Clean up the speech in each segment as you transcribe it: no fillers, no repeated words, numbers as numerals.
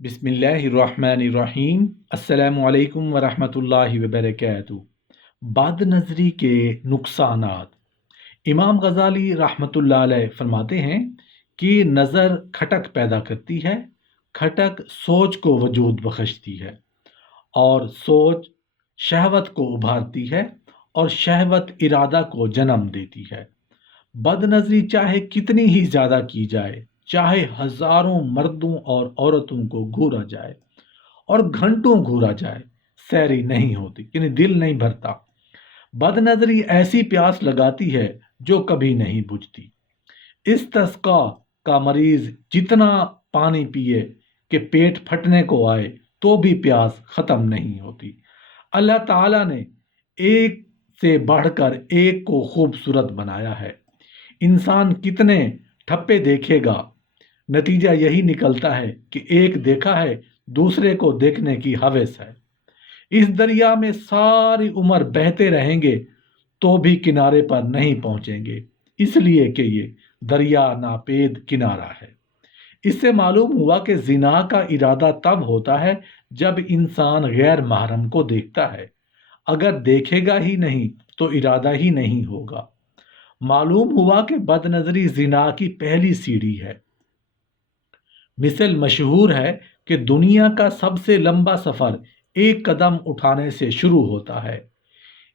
بسم اللہ الرحمن الرحیم۔ السلام علیکم ورحمۃ اللہ وبرکاتہ۔ بد نظری کے نقصانات۔ امام غزالی رحمۃ اللہ علیہ فرماتے ہیں کہ نظر کھٹک پیدا کرتی ہے، کھٹک سوچ کو وجود بخشتی ہے، اور سوچ شہوت کو ابھارتی ہے، اور شہوت ارادہ کو جنم دیتی ہے۔ بد نظری چاہے کتنی ہی زیادہ کی جائے، چاہے ہزاروں مردوں اور عورتوں کو گھورا جائے اور گھنٹوں گھورا جائے، سیری نہیں ہوتی، یعنی دل نہیں بھرتا۔ بد نظری ایسی پیاس لگاتی ہے جو کبھی نہیں بجھتی۔ استسقا کا مریض جتنا پانی پیے کہ پیٹ پھٹنے کو آئے تو بھی پیاس ختم نہیں ہوتی۔ اللہ تعالیٰ نے ایک سے بڑھ کر ایک کو خوبصورت بنایا ہے۔ انسان کتنے ٹھپے دیکھے گا، نتیجہ یہی نکلتا ہے کہ ایک دیکھا ہے، دوسرے کو دیکھنے کی ہوس ہے۔ اس دریا میں ساری عمر بہتے رہیں گے تو بھی کنارے پر نہیں پہنچیں گے، اس لیے کہ یہ دریا ناپید کنارہ ہے۔ اس سے معلوم ہوا کہ زنا کا ارادہ تب ہوتا ہے جب انسان غیر محرم کو دیکھتا ہے۔ اگر دیکھے گا ہی نہیں تو ارادہ ہی نہیں ہوگا۔ معلوم ہوا کہ بد نظری زنا کی پہلی سیڑھی ہے۔ مثل مشہور ہے کہ دنیا کا سب سے لمبا سفر ایک قدم اٹھانے سے شروع ہوتا ہے،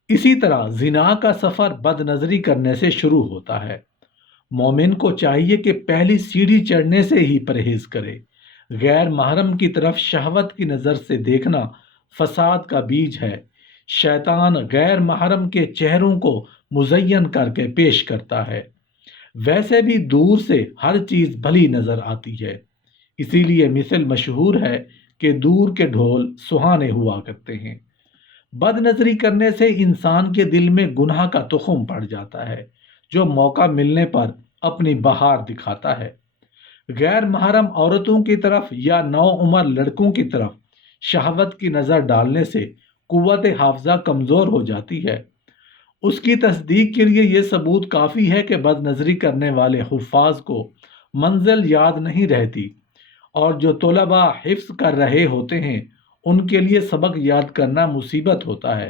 اسی طرح زنا کا سفر بد نظری کرنے سے شروع ہوتا ہے۔ مومن کو چاہیے کہ پہلی سیڑھی چڑھنے سے ہی پرہیز کرے۔ غیر محرم کی طرف شہوت کی نظر سے دیکھنا فساد کا بیج ہے۔ شیطان غیر محرم کے چہروں کو مزین کر کے پیش کرتا ہے۔ ویسے بھی دور سے ہر چیز بھلی نظر آتی ہے، اسی لیے مثل مشہور ہے کہ دور کے ڈھول سہانے ہوا کرتے ہیں۔ بد نظری کرنے سے انسان کے دل میں گناہ کا تخم پڑ جاتا ہے، جو موقع ملنے پر اپنی بہار دکھاتا ہے۔ غیر محرم عورتوں کی طرف یا نوعمر لڑکوں کی طرف شہوت کی نظر ڈالنے سے قوت حافظہ کمزور ہو جاتی ہے۔ اس کی تصدیق کے لیے یہ ثبوت کافی ہے کہ بد نظری کرنے والے حفاظ کو منزل یاد نہیں رہتی، اور جو طلباء حفظ کر رہے ہوتے ہیں ان کے لیے سبق یاد کرنا مصیبت ہوتا ہے۔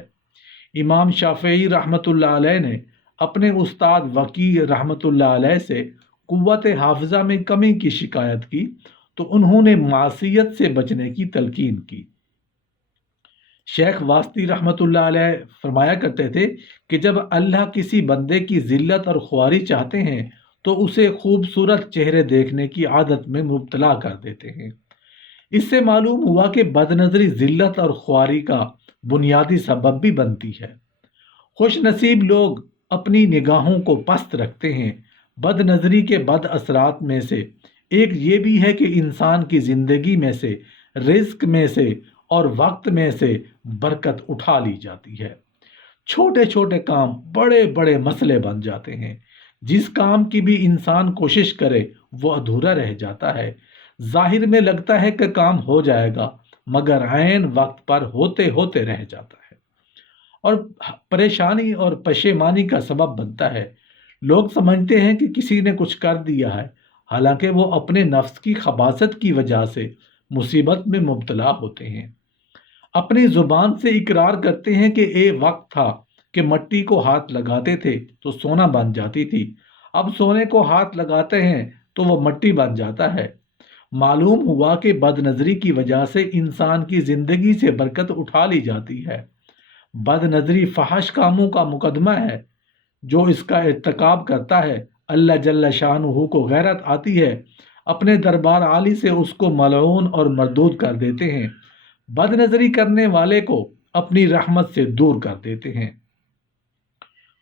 امام شافعی رحمۃ اللہ علیہ نے اپنے استاد وکیع رحمۃ اللہ علیہ سے قوت حافظہ میں کمی کی شکایت کی تو انہوں نے معصیت سے بچنے کی تلقین کی۔ شیخ واسطی رحمۃ اللہ علیہ فرمایا کرتے تھے کہ جب اللہ کسی بندے کی ذلت اور خواری چاہتے ہیں تو اسے خوبصورت چہرے دیکھنے کی عادت میں مبتلا کر دیتے ہیں۔ اس سے معلوم ہوا کہ بد نظری ذلت اور خواری کا بنیادی سبب بھی بنتی ہے۔ خوش نصیب لوگ اپنی نگاہوں کو پست رکھتے ہیں۔ بد نظری کے بد اثرات میں سے ایک یہ بھی ہے کہ انسان کی زندگی میں سے، رزق میں سے اور وقت میں سے برکت اٹھا لی جاتی ہے۔ چھوٹے چھوٹے کام بڑے بڑے مسئلے بن جاتے ہیں۔ جس کام کی بھی انسان کوشش کرے وہ ادھورا رہ جاتا ہے۔ ظاہر میں لگتا ہے کہ کام ہو جائے گا، مگر عین وقت پر ہوتے ہوتے رہ جاتا ہے اور پریشانی اور پشیمانی کا سبب بنتا ہے۔ لوگ سمجھتے ہیں کہ کسی نے کچھ کر دیا ہے، حالانکہ وہ اپنے نفس کی خباثت کی وجہ سے مصیبت میں مبتلا ہوتے ہیں۔ اپنی زبان سے اقرار کرتے ہیں کہ ایک وقت تھا کہ مٹی کو ہاتھ لگاتے تھے تو سونا بن جاتی تھی، اب سونے کو ہاتھ لگاتے ہیں تو وہ مٹی بن جاتا ہے۔ معلوم ہوا کہ بد نظری کی وجہ سے انسان کی زندگی سے برکت اٹھا لی جاتی ہے۔ بد نظری فحش کاموں کا مقدمہ ہے۔ جو اس کا ارتکاب کرتا ہے اللہ جل شانہ کو غیرت آتی ہے، اپنے دربار عالی سے اس کو ملعون اور مردود کر دیتے ہیں۔ بد نظری کرنے والے کو اپنی رحمت سے دور کر دیتے ہیں۔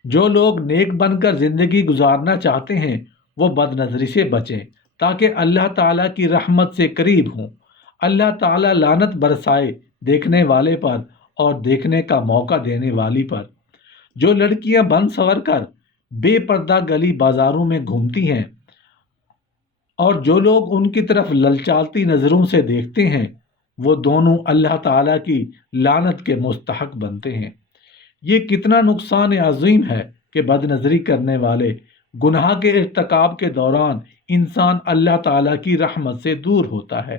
جو لوگ نیک بن کر زندگی گزارنا چاہتے ہیں وہ بد نظری سے بچیں تاکہ اللہ تعالیٰ کی رحمت سے قریب ہوں۔ اللہ تعالیٰ لعنت برسائے دیکھنے والے پر اور دیکھنے کا موقع دینے والی پر۔ جو لڑکیاں بن سنور کر بے پردہ گلی بازاروں میں گھومتی ہیں اور جو لوگ ان کی طرف للچاتی نظروں سے دیکھتے ہیں، وہ دونوں اللہ تعالیٰ کی لعنت کے مستحق بنتے ہیں۔ یہ کتنا نقصان عظیم ہے کہ بد نظری کرنے والے گناہ کے ارتکاب کے دوران انسان اللہ تعالیٰ کی رحمت سے دور ہوتا ہے